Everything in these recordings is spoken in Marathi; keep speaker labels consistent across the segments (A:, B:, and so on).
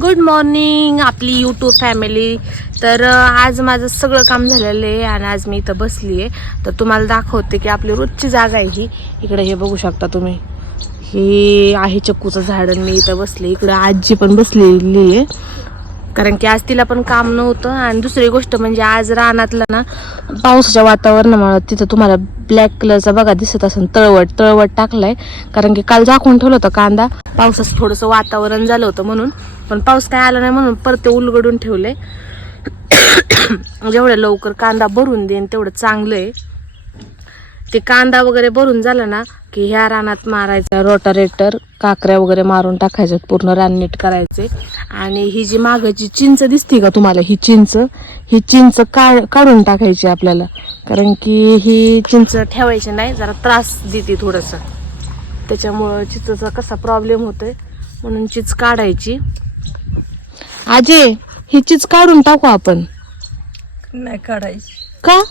A: गुड मॉर्निंग आपली यूट्यूब फॅमिली तर आज माझं सगळं काम झालेलं आहे आणि आज मी इथं बसली आहे. तर तुम्हाला दाखवते की आपली रोजची जागा आहे ही. इकडे हे बघू शकता तुम्ही. हे आहे चक्कूचं झाड आणि मी इथं बसले. इकडं आजी पण बसलेली आहे. कारण की आज तिला पण काम नव्हतं आणि दुसरी गोष्ट म्हणजे आज रानातलं ना पावसाच्या वातावरणामुळे तिथं तुम्हाला ब्लॅक कलरचा बघा दिसत असेल तळवट तळवट टाकलाय. कारण की काल झाकून ठेवलं होतं कांदा. पावसाचं थोडंसं वातावरण झालं होतं म्हणून. पण पाऊस काय आला नाही म्हणून परत ते उलगडून ठेवले जेवढ्या लवकर कांदा भरून देईन तेवढं चांगलं आहे ते कांदा वगैरे भरून झाला ना की ह्या रानात मारायचा रोटारेटर काकऱ्या वगैरे मारून टाकायच्या पूर्ण रान नीट करायचे. आणि ही जी मागाची चिंच दिसते का तुम्हाला ही चिंच ही चिंच काढ काढून टाकायची आपल्याला. कारण की ही चिंच ठेवायची नाही जरा त्रास देते थोडंसं. त्याच्यामुळं चिंचचा कसा प्रॉब्लेम होतोय म्हणून चिंच काढायची. आजे ही चिंच काढून टाकू आपण.
B: नाही काढायची.
A: का?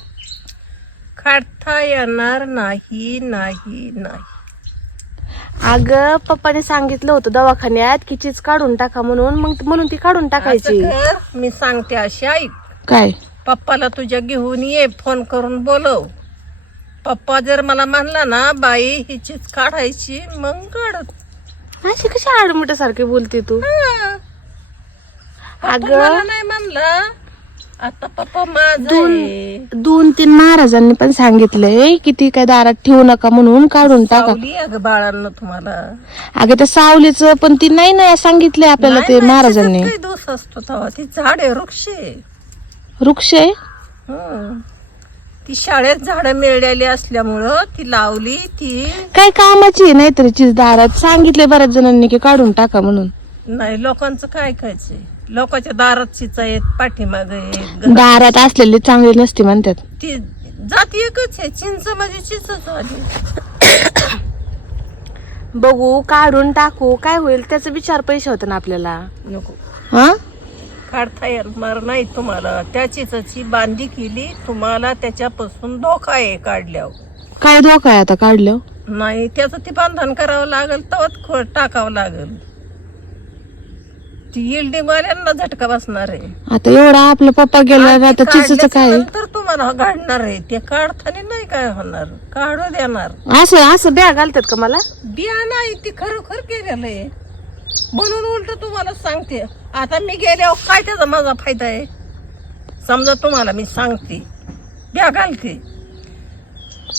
B: काढता येणार नाही नाही नाही.
A: अगं पप्पाने सांगितलं होतं दवाखान्यात की चीज काढून टाका म्हणून. मग म्हणून ती काढून टाकायची.
B: असं कर, मी सांगते अशी ऐक.
A: काय?
B: पप्पाला तुझ्या घेऊन ये फोन करून बोलव. पप्पा जर मला म्हणला ना बाई ही चीज काढायची मग काढत.
A: अशी कशी आडमुट्यासारखी बोलते तू? अगं.
B: मला नाही म्हणला. आता पप्पा
A: दोन. दोन तीन महाराजांनी पण सांगितलंय की ती काय दारात ठेवू नका म्हणून काढून टाका.
B: अगं बाळांना तुम्हाला?
A: अगं त्या सावलीचं पण ती नाही ना सांगितलंय आपल्याला
B: नाही,
A: ते
B: नाही,
A: महाराजांनी.
B: त्याच्यात काही दोष असतो तेव्हा. ती झाड आहे वृक्ष आहे.
A: वृक्ष आहे?
B: हं. ती शाळेत झाडं मिळाली असल्यामुळं ती लावली ती
A: काय कामाची आहे नाहीतरी चीज दारात? सांगितलंय बऱ्याच जणांनी की काढून टाका म्हणून.
B: नाही लोकांचं काय ऐकायचंय लोकांच्या दारात चिचा आहेत पाठीमाग
A: दारात असलेली चांगली नसते म्हणतात.
B: ती जाती एकच आहे. चिंच म्हणजे चिंचच आली
A: बघू काढून टाकू. काय होईल? त्याचा विचार पैसे होते ना आपल्याला.
B: नको.
A: हा?
B: काढता येणार नाही तुम्हाला. त्या चिचाची बांधी केली तुम्हाला त्याच्यापासून धोका आहे काढल्यावर.
A: काय धोका आहे आता काढलं
B: नाही त्याचं ते बांधण करावं लागेल तवच खो टाकावं लागेल. ती वाल्यांना झटका बसणार आहे.
A: आता एवढा आपला पप्पा गेला
B: आणि
A: आता चिचच काय?
B: नंतर तुम्हाला काढणार आहे. ते काढताना नाही काय होणार. काढू देणार.
A: असं असं बॅग घालतात का मला?
B: बिया नाही ती खरोखर केलेलं आहे. म्हणून उलट तुम्हाला सांगते. आता मी गेल्यावर काय त्याचा माझा फायदा आहे? समजा तुम्हाला मी सांगते. ब्या घालते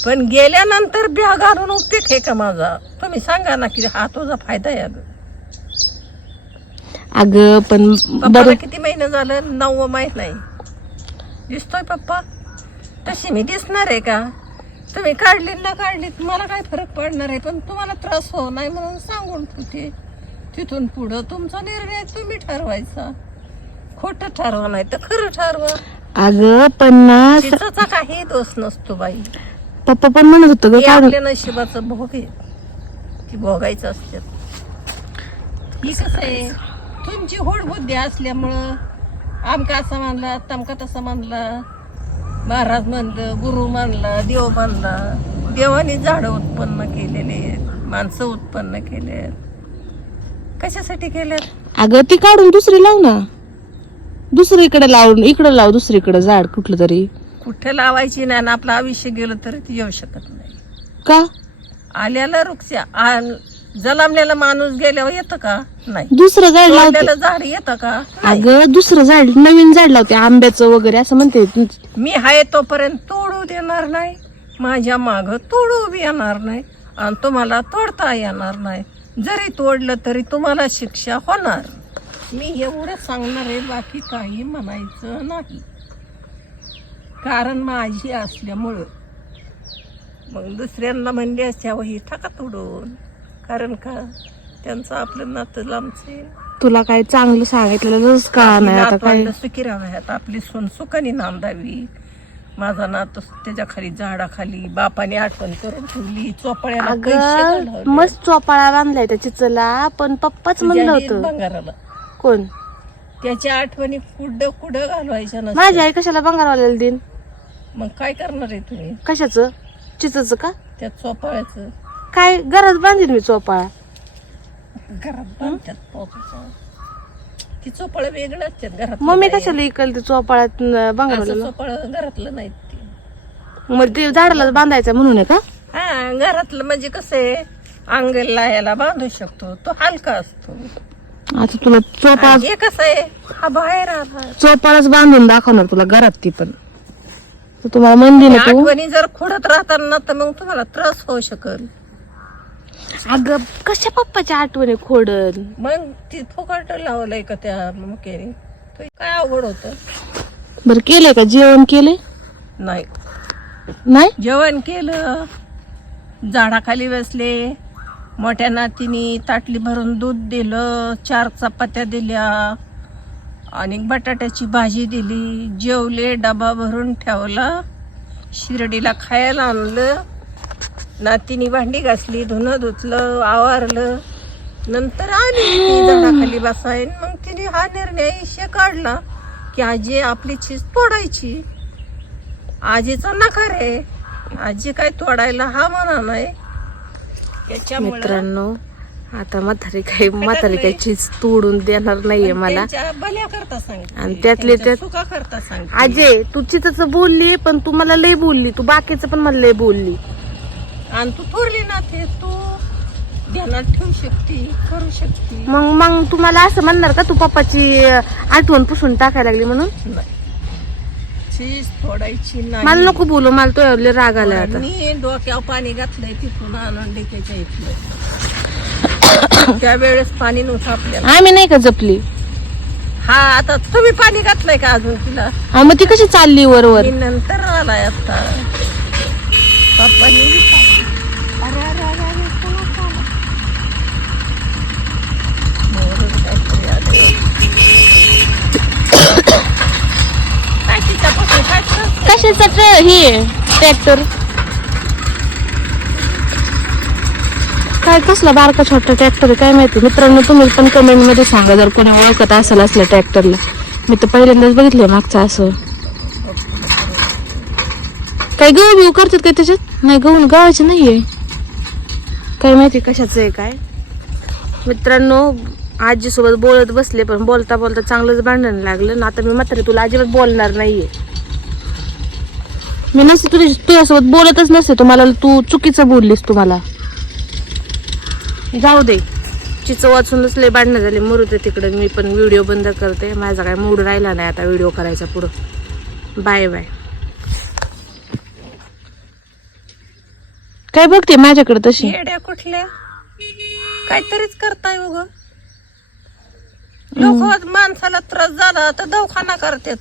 B: पण गेल्यानंतर ब्या घालून आहे का माझा? तुम्ही सांगा ना की हा तुझा फायदा आहे अगं
A: अगं पण
B: पप्पाला
A: बरं.
B: किती महिने झालं? नववं माहीत नाही. दिसतोय पप्पा. तशी मी दिसणार आहे का? तुम्ही काढली ना काढली मला काय फरक पडणार आहे? पण तुम्हाला त्रास हो नाही म्हणून सांगून ठेवते तिथून पुढं तुमचा निर्णय तुम्ही ठरवायचा. खोटं ठरवा नाही तर खरं ठरवा.
A: अगं पण ना स-
B: तिचा काही दोष नसतो बाई.
A: पप्पा पण म्हणत होतं ग
B: हे
A: काढून
B: आपल्या नशिबाचं भोग आहे. ती भोगायचं असतात ही कसं आहे. तुमची होड बुद्धी असल्यामुळं आमका असं मानला तमका तसं मानला. महाराज म्हणलं गुरु मानला देव मानला. देवाने झाडं उत्पन्न केलेले आहेत माणसं उत्पन्न केले आहेत. कशासाठी केलेत?
A: अगं ती काढून दुसरी लाव ना. दुसरीकडे लावून इकडे लाव दुसरीकडे झाड कुठलं तरी.
B: कुठे लावायची नाही आणि आपलं आयुष्य गेलं तरी ती येऊ शकत नाही.
A: का?
B: आल्याला वृक्ष आ- जलमलेला माणूस गेल्यावर येतं का? नाही.
A: दुसरं झाड लावते.
B: तोडलेलं झाड येतं का? नाही.
A: अगं दुसरं झाड नवीन झाड लावते आंब्याचं वगैरे असं म्हणते.
B: मी आहे तोपर्यंत तोडू देणार नाही. माझ्या माग तोडू बी येणार नाही. आणि तुम्हाला तोडता येणार नाही. जरी तोडलं तरी तुम्हाला शिक्षा होणार. मी एवढं सांगणार आहे बाकी काही म्हणायचं नाही. कारण माझी असल्यामुळं. मग दुसऱ्यांना म्हणले असत्या ही टाका तोडून. कारण का? त्यांचं आपलं नातं लांबचं.
A: तुला काय चांगलं सांगितलेलंच का नाही? आता काय
B: नातवंड सुखी राहाव्यात आपली सून सुखाने नांदावी माझा नातू त्याच्याखाली झाडाखाली बापाने आठवण करून ठेवली.
A: अगं
B: घालवले.
A: मस्त चोपाळा बांधलाय त्या चिचला पण पप्पाच
B: तुझ्या
A: म्हणलं
B: आई
A: होतं.
B: बंगाराला.
A: कोण?
B: त्याच्या आठवणी कुठं कुठं घालवायच्या
A: माझी
B: नसत्या
A: आई कशाला बंगारवाल्याला देईन?
B: मग काय करणार आहे तुम्ही?
A: कशाचं? चिचच का?
B: त्या चोपाळ्याचं
A: काय घरात बांधीन मी चोपाळा
B: घरात बांधतात ती चोपळ वेगळं असतात घरात
A: मम्मी कशाला इकल ते चोपाळ्यात बांगडवलं
B: चोपळ घरातलं नाही ते.
A: मग ते झाडाला बांधायचं म्हणून आहे का?
B: हा घरातलं म्हणजे कसं आहे अंगला याला बांधू शकतो तो हलका असतो.
A: आता तुला चोपाळा
B: हे कसं आहे हा बाहेर आला.
A: चोपाळाच बांधून दाखवणार तुला घरात ती पण. तर तुम्हाला म्हणली ना तू.
B: आठवणी जर खोडत राहताना तर मग तुम्हाला त्रास होऊ शकल.
A: अगं कशा पप्पाच्या आठवणी खोडल
B: मग ती फुकट लावलंय का त्या मुकेने? तो काय आवड होत?
A: बरं केलंय का? जेवण केले
B: नाही.
A: नाही?
B: जेवण केलं. झाडाखाली बसले. मोठ्या नातीने ताटली भरून दूध दिलं चार चपात्या दिल्या आणि बटाट्याची भाजी दिली जेवले डबा भरून ठेवला शिर्डीला खायला आणलं. नातीने भांडी घासली धुणं धुतलं आवारलं. नंतर आली ती झाडाखाली बसायन. मग तिने हा निर्णय इशे काढला की आजी आपली चीज तोडायची. आजीचा नकार आहे. आजी काय तोडायला हा म्हणा नाही.
A: मित्रांनो आता म्हातारी काही म्हातारी काही चीज तोडून देणार नाहीये मला. आणि त्यातले त्यात- अजय तू चितच बोलली पण तू मला लय बोलली. तू बाकीचं पण मला लय बोलली.
B: आणि तू थोरली ना ते तू ध्यानात ठेवू शकते करू शकते.
A: मग मग तू मला असं म्हणणार का तू पप्पाची आठवण पुसून टाकायला लागली म्हणून?
B: चीज
A: मला
B: नाही.
A: नको बोलू मला तो लय राग आलाय आता.
B: मी डोक्यावर पाणी घातलंय तिथून आणून डेक्याच्या इथलं. त्यावेळेस पाणी नव्हतं आपल्याला.
A: आम्ही नाही का जपली?
B: हा आता तुम्ही पाणी घातलंय का अजून तिला?
A: हा मग ती कशी चालली वरवर?
B: मी नंतर आलाय आता. पप्पानी अरे अरे अरे अरे कोणाच आला? मोरून काहीतरी आलंय. काय तिच्यापासून काय त्रास?
A: ही हे ट्रॅक्टर काय कसला बारका छोटा ट्रॅक्टर आहे काय माहिती? मित्रांनो तुम्ही पण कमेंटमध्ये सांगा जर कोणी ओळखत असेल असल्या ट्रॅक्टरला मी तर पहिल्यांदाच बघितलंय मागचं असं. काय गहू बिहू करतात काय त्याच्यात? नाही गहू गव्हाचे नाहीये. काय माहिती कशाचं आहे काय? मित्रांनो आजी सोबत बोलत बसले पण बोलता बोलता चांगलंच भांडण लागलं. ना आता मी मात्र तुला अजिबात बोलणार नाहीये. मी नसते तुझ्या तुझ्यासोबत बोलतच नसते. तुम्हाला तू चुकीचं बोललीस तुम्हाला. जाऊ दे. चिचं वाचूनच लय भांडणं झाले. मरू दे तिकडे. मी पण व्हिडिओ बंद करते. माझा काय मूड राहिला नाही आता व्हिडिओ करायचा पुढं. Bye bye. काय बघते माझ्याकडे तशी?
B: येड्या कुठल्या? काहीतरीच करताय उग. लोक माणसाला त्रास झाला तर दवाखाना करतात.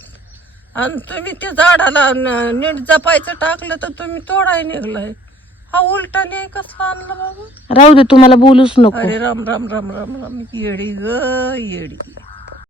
B: आणि तुम्ही ते झाडाला न- नीट जपायचं टाकलं तर तुम्ही तोडाय निघलाय. हा उलटा नाही कसला आणला बाबा?
A: राहू दे तुम्हाला बोलूच नको.
B: अरे राम राम राम राम राम. येडी ग येडी.